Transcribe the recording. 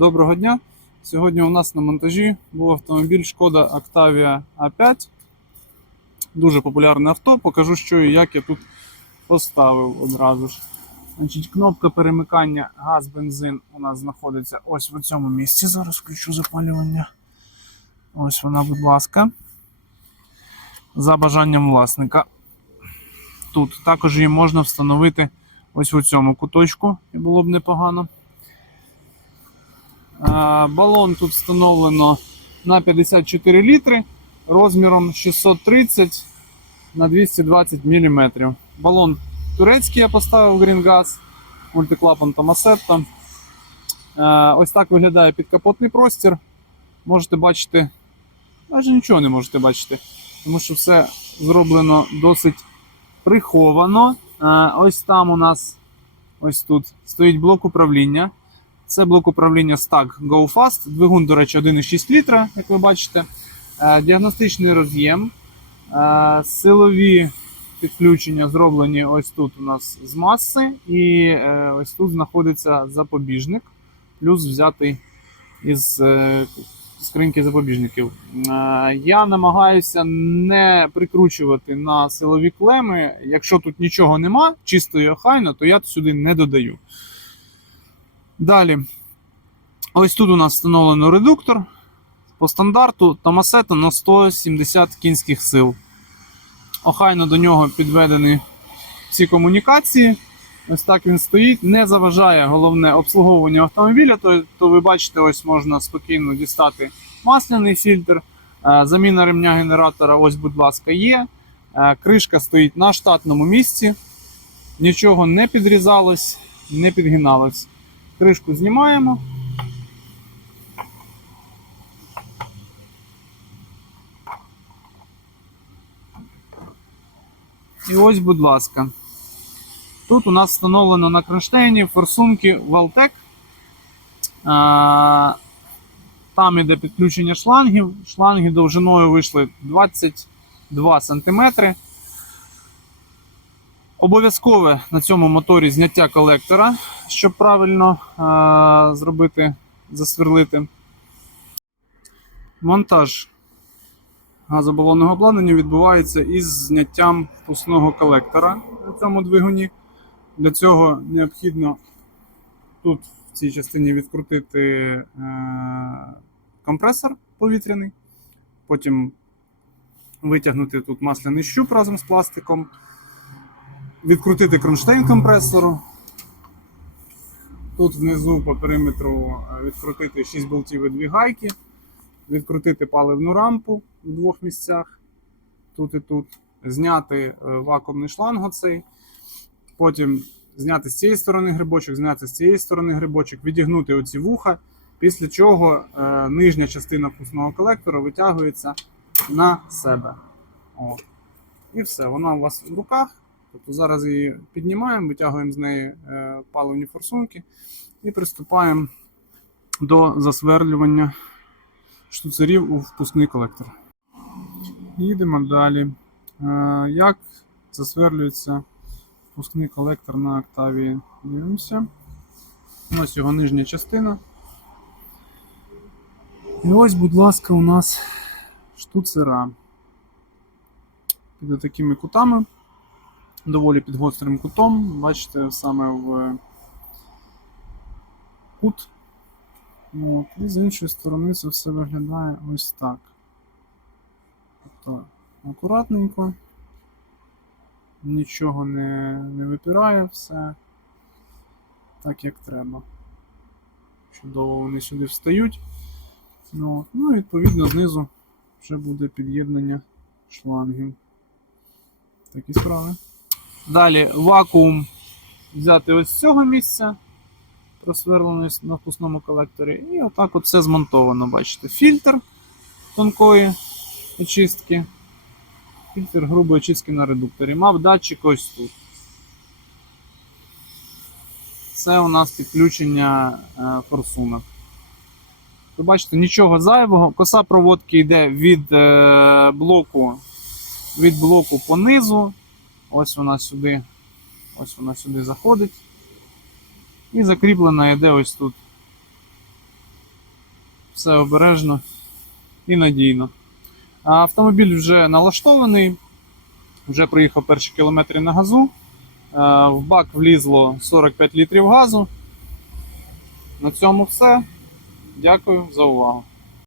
Доброго дня. Сьогодні у нас на монтажі був автомобіль Шкода Octavia A5. Дуже популярне авто. Покажу, що і як я тут поставив одразу ж. Значить, кнопка перемикання газ-бензин у нас знаходиться ось в цьому місці. Зараз включу запалювання. Ось вона, будь ласка. За бажанням власника. Тут також її можна встановити ось в цьому куточку, і було б непогано. Е, Балон тут встановлено на 54 літри розміром 630 на 220 мм. Балон турецький я поставив Gas, мультиклапан Tomasetto. Е, Ось так виглядає підкапотний простір. Можете бачити, навіть нічого не можете бачити, тому що все зроблено досить приховано. Е, Ось там у нас ось тут стоїть блок управління. Це блок управління Stag Go Fast. Двигун, до речі, 1,6 літра, як ви бачите. Е, Діагностичний роз'єм. Е, Силові підключення зроблені ось тут у нас з маси, і е, ось тут знаходиться запобіжник, плюс взятий із скриньки запобіжників. Я намагаюся не прикручувати на силові клеми. Якщо тут нічого нема, чисто і охайно, то я сюди не додаю. Далі. Ось тут у нас встановлено редуктор. По стандарту Томасета на 170 кінських сил. Охайно до нього підведені всі комунікації. Ось так він стоїть. Не заважає головне обслуговування автомобіля, то, то ви бачите, ось можна спокійно дістати масляний фільтр. Е, Заміна ремня генератора, ось, будь ласка, є. Е, Кришка стоїть на штатному місці. Нічого не підрізалось, не підгиналось. Кришку знімаємо. І ось, будь ласка. Тут у нас встановлено на кронштейні форсунки Valtec. Там іде підключення шлангів. Шланги довжиною вийшли 22 см. Обов'язкове на цьому моторі зняття колектора, щоб правильно а, зробити, засверлити. Монтаж газобалонного обладнання відбувається із зняттям впускного колектора на цьому двигуні. Для цього необхідно тут в цій частині відкрутити е, компресор повітряний, потім витягнути тут масляний щуп разом з пластиком, відкрутити кронштейн компресору. Тут внизу по периметру е, відкрутити 6 болтів і 2 гайки, відкрутити паливну рампу в двох місцях, тут і тут, зняти е, вакуумний шланг оцей, потім зняти з цієї сторони грибочок, зняти з цієї сторони грибочок, відігнути оці вуха, після чого е, нижня частина впускного колектора витягується на себе. О. І все, вона у вас в руках. Тобто зараз її піднімаємо, витягуємо з неї е, паливні форсунки і приступаємо до засверлювання штуцерів у впускний колектор. Їдемо далі. Е, Як засверлюється впускний колектор на октаві? Дивимося. Ось його нижня частина. І ось, будь ласка, у нас штуцера. Під такими кутами. Доволі під гострим кутом. Бачите, саме в кут. От. І з іншої сторони це все виглядає ось так. Тобто акуратненько. Нічого не, не випирає, все так, як треба. Чудово вони сюди встають. От. ну і відповідно знизу вже буде під'єднання шлангів. Такі справи. Далі вакуум взяти ось з цього місця, просверлений на впускному колекторі, і отак от все змонтовано. Бачите, фільтр тонкої очистки, фільтр грубої очистки на редукторі. Мав датчик ось тут. Це у нас підключення е, форсунок. Ви бачите, нічого зайвого. Коса проводки йде від е, блоку від блоку по низу. Ось вона сюди, ось вона сюди заходить. І закріплена йде ось тут все обережно і надійно. Автомобіль вже налаштований, вже проїхав перші кілометри на газу. Е, В бак влізло 45 літрів газу. На цьому все. Дякую за увагу.